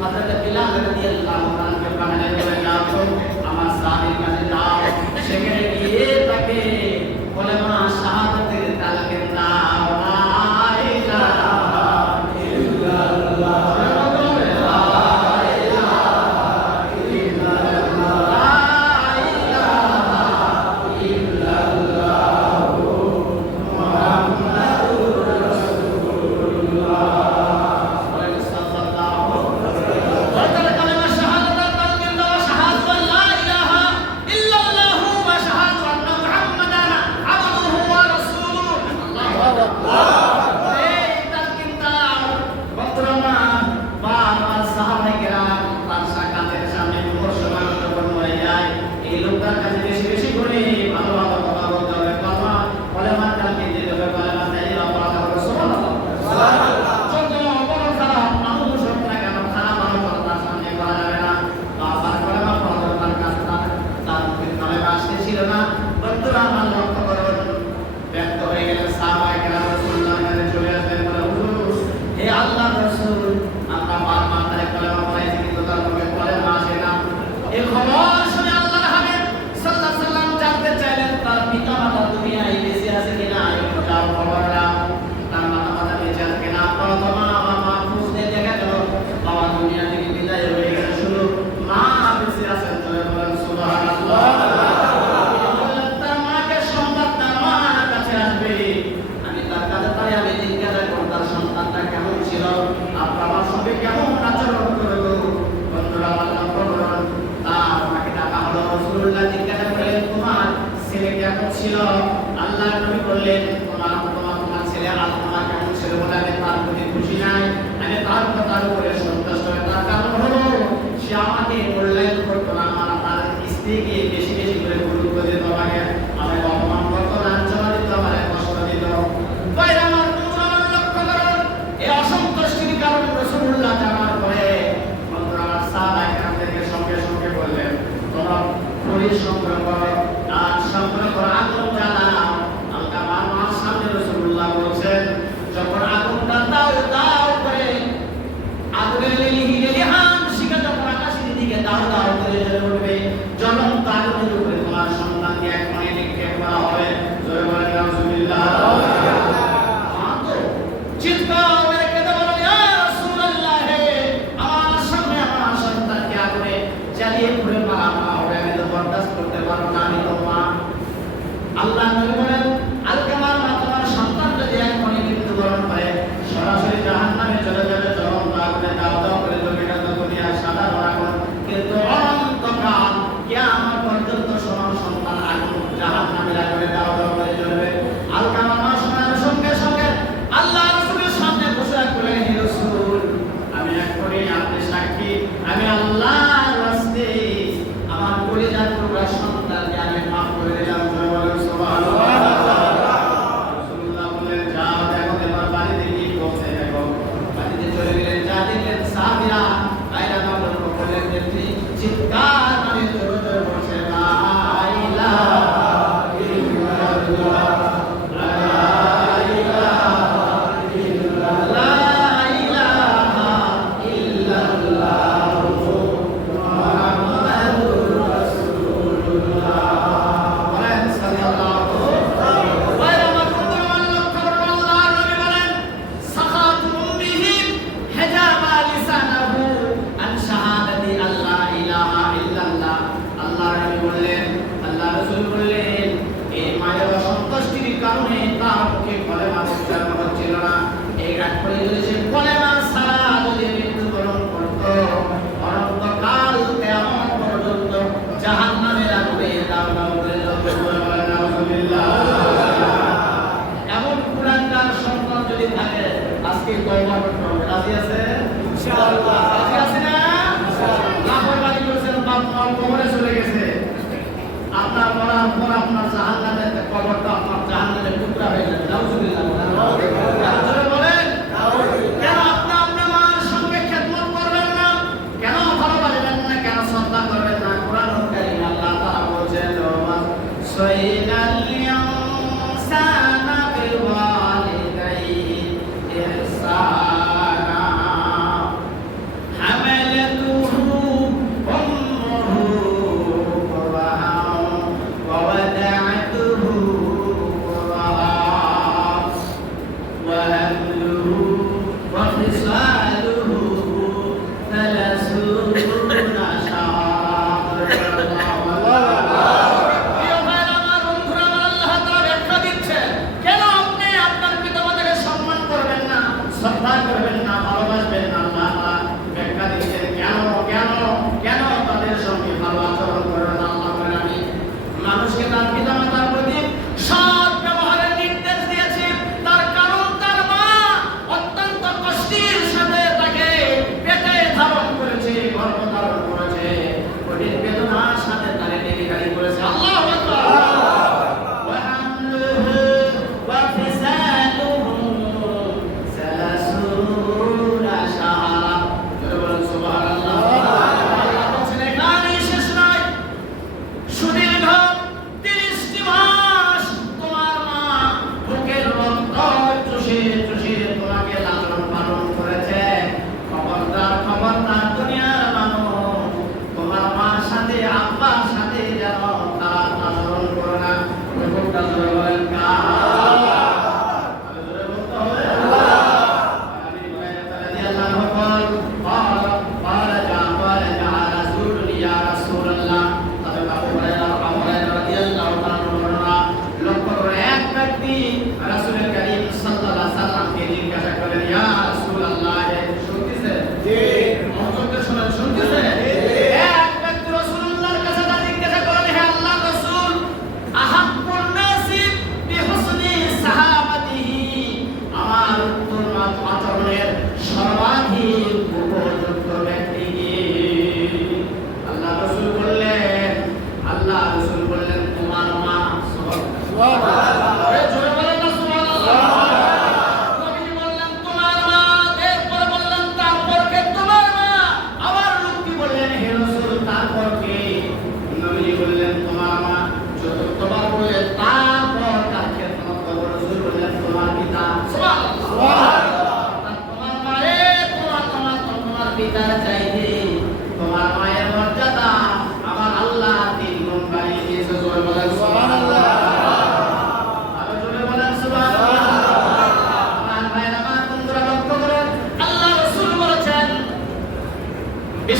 Hasta ছিল। আল্লাহ নবী বললেন, তোমার ছেলে আলকামা কেমন ছিল বলে আমি তার প্রতি খুশি নাই, আমি তার কথার উপরে সন্তুষ্ট। তার কারণ হলো সে আমাকে মূল্যায়ন করতো না, তার স্ত্রীকে বেশি বেশি করে গুরুত্ব দিত, আমাকে আমাকে অপমান করতো, লাঞ্ছনা দিত, আমাকে কষ্ট দিত। বাইরে আমার লক্ষ্য করুন, এই অসন্তুষ্টির কারণে রাসূলুল্লাহ জানার পরে বন্ধুরা সাহাবায়ে কেরামদেরকে সঙ্গে সঙ্গে বললেন, তোমরা খড়ি সংগ্রহ করো, আর সংগ্রহ করে আগুন জ্বালাও। আলকামা মার সামনে রাসূলুল্লাহ বলছেন, যখন আগুনটা দাও দাও করে আগুনের লিলিহান শিখা যখন আকাশের দিকে দাও দাও করে জ্বলে উঠবে, জ্বলন্ত আগুনের উপরে তোমার সন্তানকে এক মনে নিক্ষেপ করা হবে। জোরে বলেন নাউজুবিল্লাহ। চিৎকার করে কেঁদে বলো, ইয়া রাসূলুল্লাহ, আমার সামনে আমার সন্তানকে আগুনে জ্বালিয়ে পুড়ে মারা হবে, আমি তো বরদাস্ত করতে পারবো না, আমি তো মা। আল্লাহ নবী বলেন, আলকামার মা তোমার সন্তান যদি এক মনে মৃত্যুবরণ করে সরাসরি জাহান্নামে চলে যাবে, জ্বলন্ত আগুনে দাও দাও করে জ্বলবে, না তো দুনিয়া সাধারণ আগুন, কিন্তু অনন্তকাল কিয়ামত পর্যন্ত তোমার সন্তান আগুন জাহান্নামের আগুনে দাও দাও করে জ্বলবে। আলকামা মা শোনার সঙ্গে সঙ্গে আল্লাহ রাসূলের সামনে ঘোষণা করলেন, হে রাসূল, আমি এখনই আপনি সাক্ষী, আমি আল্লাহর রাস্তে আমার কলিজার টুকরা সন্তানকে আমি মাফ করে দিলাম। জয় বলেন সুবহানাল্লাহ। রাসূলুল্লাহ বলেন, যাও দেখো এবার বাড়িতে কি বলছে দেখো। বাড়িতে চলে গেলেন, যা দেখলেন সাহাবীরা আয়রা নবর বললেন যে চিৎকার করে জোরে জোরে বলছে, লা ইলাহা ইল্লাল্লাহ, লা ইলাহা ইল্লাল্লাহ, লা ইলাহা ইল্লাল্লাহ, মুহাম্মাদুর রাসূলুল্লাহ। বলেন সাল্লাল্লাহু আলাইহি ওয়াসাল্লাম। লক্ষ্য করুন, আল্লাহর নবী বলেন, সাখাত উম্মিহি হিজাবা লিসানাহু আন শাহাদাতি আল্লা ইলাহা ইল্লাল্লাহ। আল্লাহর নবী বললেন, আল্লাহ রাসূল বললেন, এই মায়ের অসন্তুষ্টির কারণে তার মুখে কলেমা উচ্চারণ হচ্ছিল না। এই এক করে যদি সে কলেমা ছাড়া যদি মৃত্যুবরণ করত, অনন্তকাল কিয়ামত পর্যন্ত জাহান্নামের আগুনে দাও দাও করে জ্বলবে। বলেন নাউজুবিল্লাহ। এমন কুলাঙ্গার সন্তান যদি থাকে, আজকে তওবা করতে হবে। রাজি আছে? ইনশাআল্লাহ। রাজি আছে না? ইনশাআল্লাহ। লাপরবাহি করেছেন, বাপ মা কবরে চলে গেছে, আপনার মরার পর আপনার জাহান্নামের কবরটা আপনার জাহান্নামের টুকরা হয়ে যাবে। নাউজুবিল্লাহ। জোরে বলেন, কেন আপনি আপনার মার সঙ্গে খেদমত করবেন না? কেন ভালোবাসবেন না? কেন শ্রদ্ধা করবেন না? কোরআনুল কারীম আল্লাহ তাআলা বলেছেন, সাইনাল ইনসানা বিওয়ালিদাইহি ইহসানা, হামালাতুহু উম্মুহু কুরহান ওয়া ওয়াদা'তুহু কুরহান ওয়া hamluhu wa fisaluhu 30 shahran। প্রিয় ভাইরা আমার,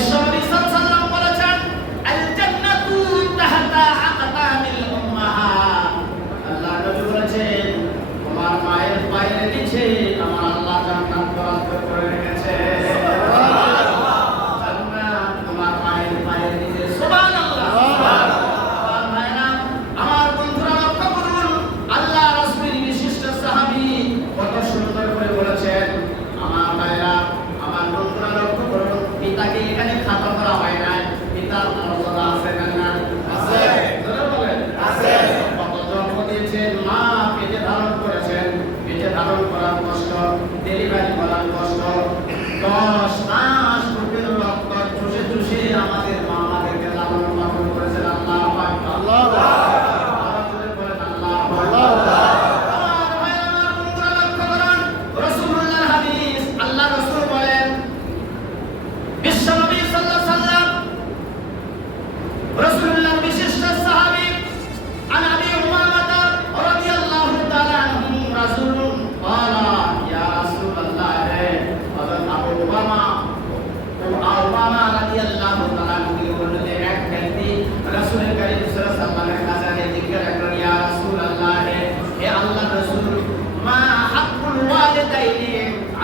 বিশ্বনবী সাল্লাল্লাহু আলাইহি ওয়াসাল্লাম বলেছেন আল জান্নাতু তাহতা আকদামিল উম্মাহাত। আল্লাহ নবী বলেছেন তোমার মায়ের পায়ের নিচে আমার আল্লাহ জান্নাত বরাদ্দ করে রেখেছে। সুবহানাল্লাহ। জান্নাত তোমার মায়ের পায়ের নিচে। সুবহানাল্লাহ। সুবহানাল্লাহ। আমার বন্ধুরা লক্ষ্য করুন, আল্লাহ রাসূলের বিশিষ্ট সাহাবী কত সুন্দর করে বলেছেন। আমার ভাইরা, আমার বন্ধুরা লক্ষ্য করুন, পিতাকে এখানে খাতা করা হয় না। পিতার মর্যাদা আছে না? আছে। জোরে বলেন। আছে। কত জন্ম দিয়েছেন, মা পেটে ধারণ করেছেন, পেটে ধারণ করার কষ্ট, ডেলিভারি করার কষ্ট, 10 মাস বুকের রক্ত চুষে চুষে আমাদের মা আমাদেরকে লালন পালন করেছেন। আল্লাহু আকবার। আল্লাহু আকবার। জোরে বলেন আল্লাহু আকবার। আমার ভাইরা, আমার বন্ধুরা লক্ষ্য করুন, রাসূলুল্লাহর হাদিস, আল্লাহ রাসূল বলেন, বিশ্বনবী সাল্লাল্লাহু আলাইহি ওয়াসাল্লাম রাসূলুল্লাহর বিশিষ্ট সাহাবী আন আবি উমামা রাদিয়াল্লাহু তাআলা আনহু রাসূলুন ক্বালা ইয়া রাসূলুল্লাহ, হযরত আবু উমামা রাদিয়াল্লাহু তাআলা আনহু বললেন, এক ব্যক্তি রাসূল করিম সাল্লাল্লাহু আলাইহি ওয়াসাল্লামের কাছে জিজ্ঞাসা করলেন, ইয়া রাসূলুল্লাহ, হে আল্লাহর রাসূল, মা হাক্কুল ওয়ালিদাইনি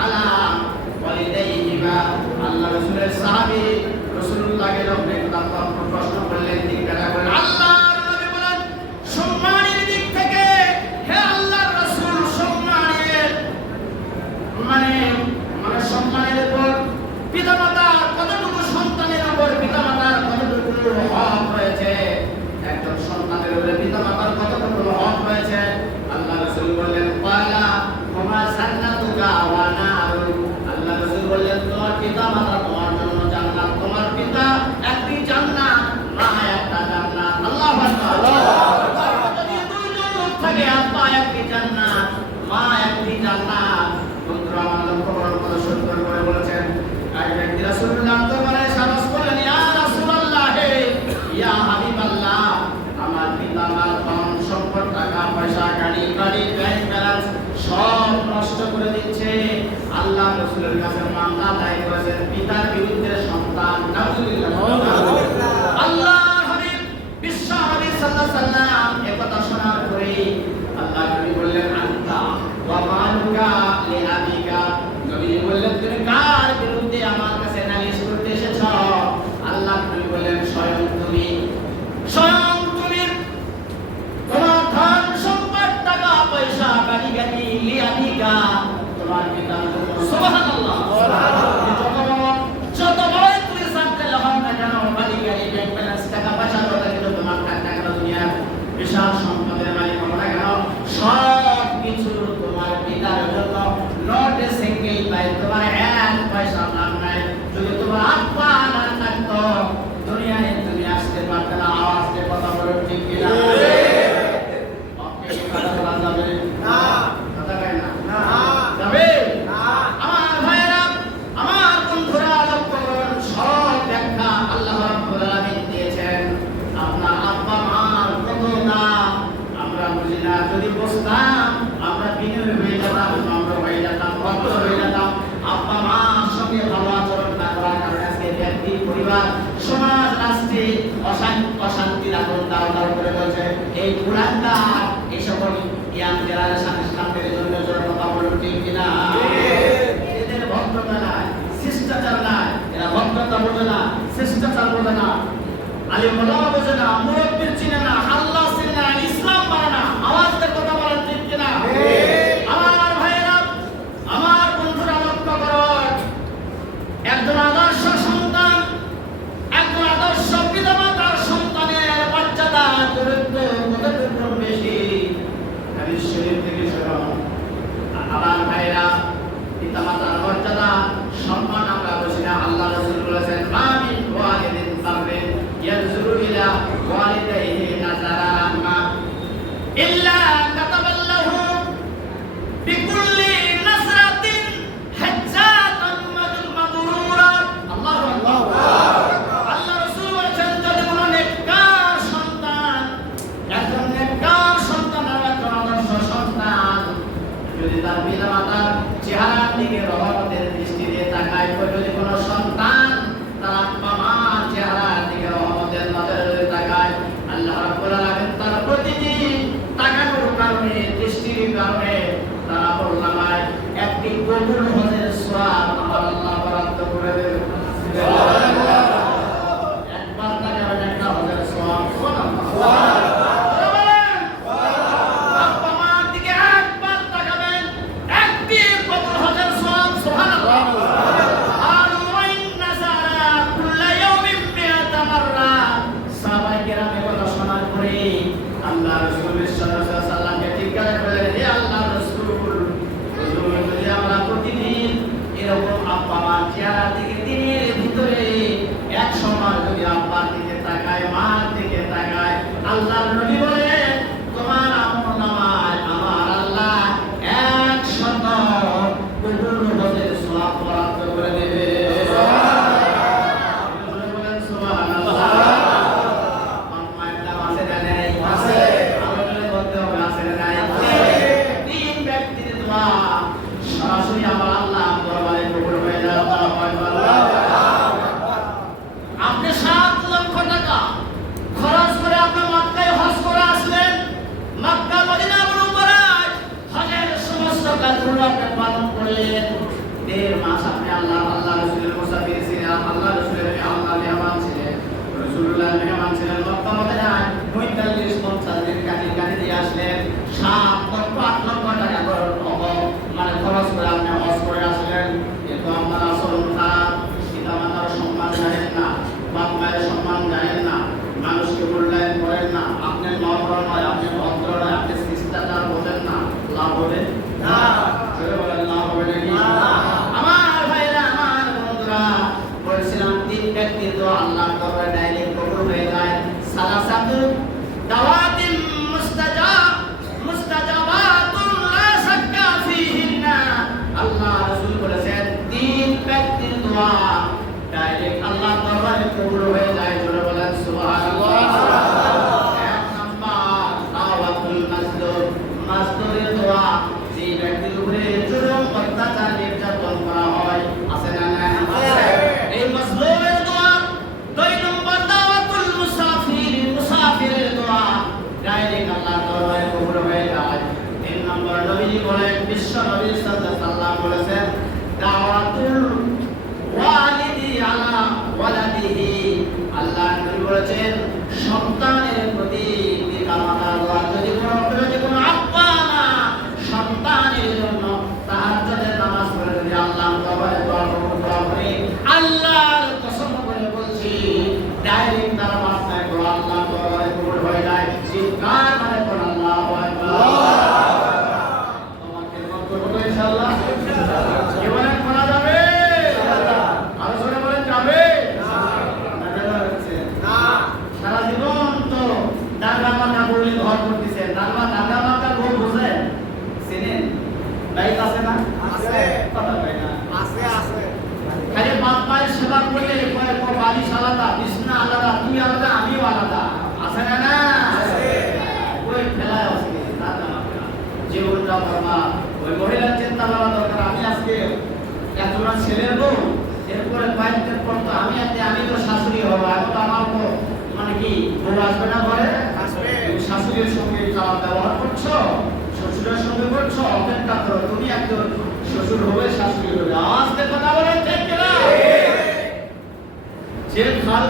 আলা ওয়ালিদাইহিমা। আল্লাহ রাসূলের সাহাবী রাসূলুল্লাহকে যখন প্রশ্ন করলেন, জিজ্ঞাসা করলেন, আল্লাহর নবী বলেন, সম্মানের দিক থেকে হে আল্লাহর রাসূল, সম্মানের মানে সম্মানের উপর পিতামাতার কতটুকু, সন্তানের উপর পিতামাতার কতটুকু হক রয়েছে, একজন সন্তানের উপরে পিতামাতার কতটুকু হক রয়েছে। আল্লাহ রাসূল বললেন, ক্বালা ওমা সান্নাতুকা ওয়া নারু। আল্লাহ রাসূল বললেন, তোমার পিতামাতা তোমার জন্য জান্নাত, তোমার পিতা একটি জান্নাত, মা একটা জান্নাত। আল্লাহু আকবার। যদি দুইজন লোক থাকে, আব্বা একটি জান্নাত, মা একটি জান্নাত। বন্ধুরা আমার লক্ষ্য করুন, কত সুন্দর করে বলেছেন। এক ব্যক্তি রাসূলুল্লাহ দরবারে সাহস করলেন, ইয়া রাসূলুল্লাহ, ইয়া হাবিবাল্লাহ, আমার পিতা আমার ধন সম্পদ, টাকা পয়সা, গাড়ি বাড়ি, ব্যাংক ব্যালেন্স সব নষ্ট করে দিচ্ছে। আল্লাহ রাসূলের কাছে মামলা দায়ের করেছেন, পিতার বিরুদ্ধে সন্তান। নাউযুবিল্লাহ। আল্লাহর হাবিব বিশ্ব নবী সাল্লাল্লাহু আলাইহি ওয়াসাল্লাম একথা শোনার পরে আল্লাহ নবী বললেন, আনতা ওয়া মালুকা লিআবিকা। নবী বললেন, তুমি কার বিরুদ্ধে আমার কাছে নালিশ করতে এসেছো? আল্লাহ নবী বললেন, স্বয়ং তুমি। স্বয়ং তুমি। তোমার ধন সম্পদ, টাকা পয়সা, গাড়ি গাড়ি, লিআবিকা, তোমার পিতার জন্য। সুবহানাল্লাহ। যত বড়ই তুমি সামনে হও না কেন, গাড়ি গাড়ি, ব্যাংক ব্যালেন্স, টাকা পয়সা কথা কিন্তু তোমার থাকতে কেন, দুনিয়ার বিশাল সম্পদের মালিক হও না কেন, সব কিছু তোমার পিতার জন্য। নট এ সিঙ্গেল পাই, তোমার এক পয়সা লাভ নাই। যদি তোমার আত্মা না থাকতো, দুনিয়ায় তুমি আসতে পারতে না। আওয়াজ দিয়ে কথা বলো, ঠিক কিনা? কথা বলা যাবে না? কথা কয় না? যাবে না। আমার ভাইরা, আমার বন্ধুরা লক্ষ্য করুন, সব ব্যাখ্যা আল্লাহ রাব্বুল আলামিন দিয়েছেন। আপনার আব্বা মার কত দাম আমরা বুঝি না। যদি বুঝতাম, আমরা বিনয় হয়ে যেতাম, নম্র হয়ে যেতাম, ভদ্র হয়ে যেতাম। আব্বা মার সঙ্গে ভালো আচরণ না করার কারণে আজকে ব্যক্তি, পরিবার, সমাজ, রাষ্ট্রে অশান্তির আগুন দাও দাও করে বলছে। এই কুলাঙ্গা, এই সকল ইয়াং জেনারেশন ইসলামের জন্য কথা বলুন, ঠিক কিনা? এদের ভদ্রতা নাই, শিষ্টাচার নাই। এরা ভদ্রতা বোঝে না, শিষ্টাচার বোঝে না, আলিম ওলামা বোঝে না, মুরব্বির চিনে না, আল্লাহ চিনে না, ইসলাম মানে না। আওয়াজ দিয়ে কথা বলেন, ঠিক কিনা? আমার ভাইয়েরা, আমার বন্ধুরা লক্ষ্য করুন, একজন আদর্শ সন্তান, একজন আদর্শ পিতামাতার সন্তানের মর্যাদা, গুরুত্ব কতটুকু বেশি। হাদিস শরীফ থেকে শুনুন। আমার ভাইয়েরা, পিতামাতার মর্যাদা, সম্মান আমরা বুঝি না। আল্লাহ রাসূল বলেছেন, মা মিন ওয়ালিদিন সাররিন ইয়ানজুরু ইলা ওয়ালিদাইহি নাযারা মাসগুলো আপনি পালন করলেন, 1.5 মাস আপনি আল্লাহ রাসূলের মুসাফির ছিলেন, আল্লাহ রাসূলের মেহমান ছিলেন, রাসূলুল্লাহ মেহমান ছিলেন। মক্কা মদিনায় 45-50 দিন কাটি দিয়ে আসলেন। 7-8 লক্ষ টাকা মানে খরচ করে আপনি হজ করে আসলেন। কিন্তু আপনার আচরণ খারাপ, পিতা মাতার সম্মান জানেন না, বাপ মায়ের সম্মান জানেন না, মানুষকে মূল্যায়ন করেন না, আপনি নম্র নয়, আপনি ভদ্র নয়, আপনি শিষ্টাচার বোঝেন না, লাভ হবে না? বলেন লাভ হবে না? আমার ভাইরা, আমার বন্ধুরা, বলছিলাম 3 ব্যক্তি তো আল্লাহর দরবারে ডাইরেক্ট কবুল হয়ে যায়। সালাসাতু দাওয়াতিন মুস্তাজাবাতুন লা শাক্কা ফীহিন্না। আল্লাহ রাসূল বলেছেন 3 ব্যক্তির দোয়া ডাইরেক্ট আল্লাহর দরবারে কবুল হয়ে যায়। জোরে বলেন সুবহানাল্লাহ। 1 নাম্বার দাওয়াতুল মাজলুম, মাজলুমের দোয়া, যে ব্যক্তির উপরে জুলুম, অত্যাচার, নির্যাতন করা হয়, আছে না? আছে। এই মাজলুমের দোয়া। 2 নম্বর দাওয়াতুল মুসাফির, মুসাফিরের দোয়া ডাইরেক্ট আল্লাহর দরবারে কবুল হয়ে যায়। 3 নম্বর নবীজি বলেন, বিশ্ব নবী সাল্লাল্লাহু আলাইহি ওয়াসাল্লাম বলেছেন, দাওয়াতুল ওয়ালিদি আলা ওয়ালাদিহি। আল্লাহ নবী বলেছেন, সন্তানের প্রতি পিতামাতার দোয়া, যদি কোনো আব্বা না সন্তানের জন্য তাহাজ্জুদের নামাজ পড়ে যদি আল্লাহর দরবারে দোয়া করে, আল্লাহর কসম করে বলছি ডাইরেক্ট তার মাথায় দোয়া আল্লাহর দরবারে কবুল হয়ে যায়। চিৎকার মানে কোন আল্লাহু আকবার। তোমাকে কবুল হবে ইনশাআল্লাহ। জীবনে করা যাবে ইনশাআল্লাহ। আরো জোরে বলেন যাবে না? সারা জীবন তো দাঙ্গা মার্কা বললে ঘর করতেছে। দাঙ্গা মার্কা ঘর বুঝেন, চিনেন? বাইক আছে না? আছে। কথা কয় না? আছে। খালি বাপ মায়ের সেবা করলে কয়েক বালিশ আলাদা, বিছনা আলাদা, তুই আলাদা, আমিও আলাদা, আছে না? আছে। ওই ফেলায় আজকে দাদা মার্কা জীবনটা বাবা, ওই মহিলার চিন্তা করা দরকার। আমি আজকে এতটা ছেলের বউ, এরপরে কয়েকদিন পর তো আমি তো শাশুড়ি হবো, এখন তো আমার তো মানে কি বউ আসবে না ঘরে? আসবে। শাশুড়ির সঙ্গে খারাপ ব্যবহার করছো, শ্বশুরের সঙ্গে করছো, অপেক্ষা করো, তুমি একজন শ্বশুর হবে, শাশুড়ি হবে। আজকে কথা বলে ঠিক কিনা? যে খাল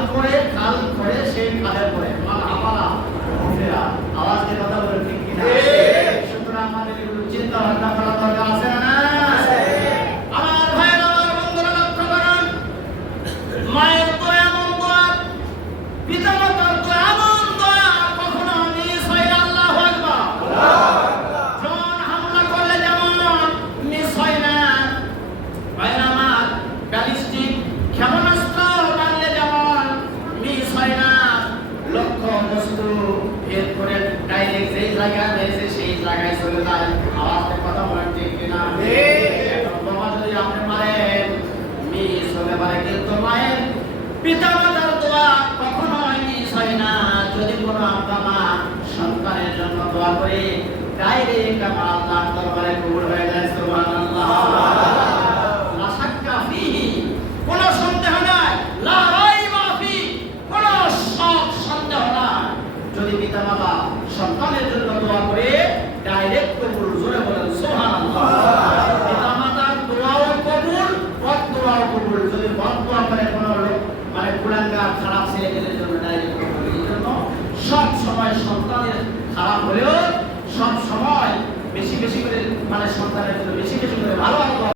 করে সেই খালে পড়ে, আমারা আওয়াজ দিয়ে কথা বলে ঠিক কিনা? সুতরাং আমাদের একটু চিন্তা ভাবনা করা দরকার, আছে না? আমার ভাইয়ের, আমার বন্ধুরা, লক্ষ্য করুন, মায়ের তো এমন দোয়া, পিতা মাতার তো এমন দোয়া, কখনো মিস হয় না। আল্লাহু আকবার। ড্রোন হামলা করলে যেমন মিস হয় না, ভাইয়ের আমার, ব্যালিস্টিক ক্ষেপণাস্ত্র টানলে যেমন মিস হয় না, লক্ষ্য বস্তু ভেদ করে ডাইরেক্ট যেই জায়গায় রয়েছে সেই জায়গায় চলে যায়। আওয়াজের কথা বলেন ঠিক কিনা? বাবা যদি আপনি মারেন মিস হতে পারে, কিন্তু মায়ের পিতা মাতার দোয়া কখনোই মিস হয় না। যদি কোনো আব্বা মা সন্তানের জন্য দোয়া করে, ডাইরেক্ট আমার আল্লাহর দরবারে কবুল হয়ে যায়। সুবহানাল্লাহ। লা শাক্কা ফীহি, কোনো সন্দেহ নাই। লা রাইবা ফী, কোনো সন্দেহ নাই। যদি পিতা মাতা সন্তানের জন্য দোয়া করে, ডাইরেক্ট কবুল। জোরে বলেন সুবহানাল্লাহ। পিতা মাতার দোয়াও কবুল, বদ দোয়াও কবুল। যদি বদ দোয়া করে কোনো লোক মানে কুলাঙ্গার খারাপ ছেলেদের জন্য ডাইরেক্ট কবুল। এই জন্য সব সময় সন্তানের খারাপ হলেও সব সময় বেশি